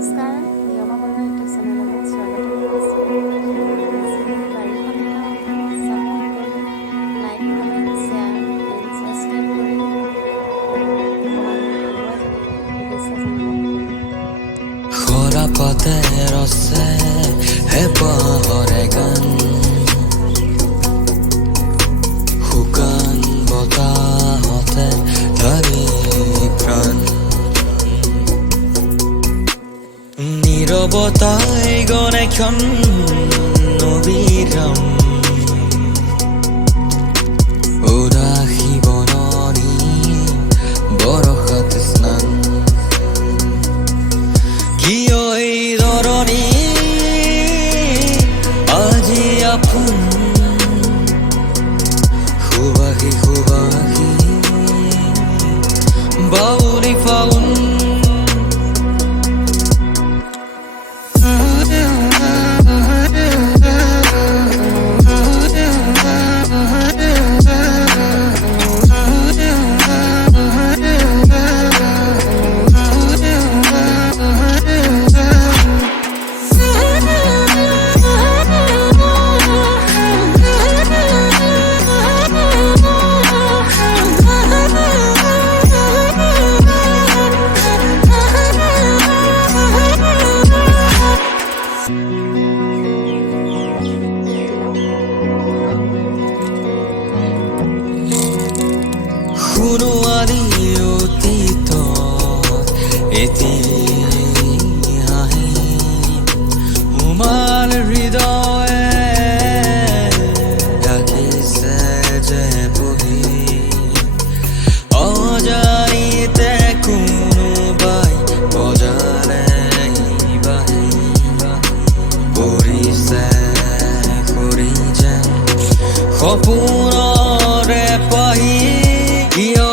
নমস্কাৰ, নিয়মা বৰুৱা ইউটিউব চেনেলত স্বাগতম জনাইছোঁ। বাৰীখন দেখা ছাপোৰ্ট কৰি like, comment, share and subscribe কৰি অকণমান আগুৱাই যাবলৈ শুভেচ্ছা জনালোঁ। খৰাপতে ৰচে হেঁপাহৰে গান, শুকান বতাহতে ধৰি প্ৰাণ, নীৰৱতাই গণে ক্ষণ নবিৰাম, উদাসী বননি বৰষাত স্নান, কিয় এই ধৰণী আজি আপোন, সুবাসী সুবাসী বাউলি ফাউন, কোনো আদি অতীত ইতিহাসে উমাল হৃদয়ে ডাকিছে যে পঢ়ি, অজানিতে কোনোবাই বজালে বাহি, পৰিছে কৰি যেন সপোনৰে পাহি, কিয়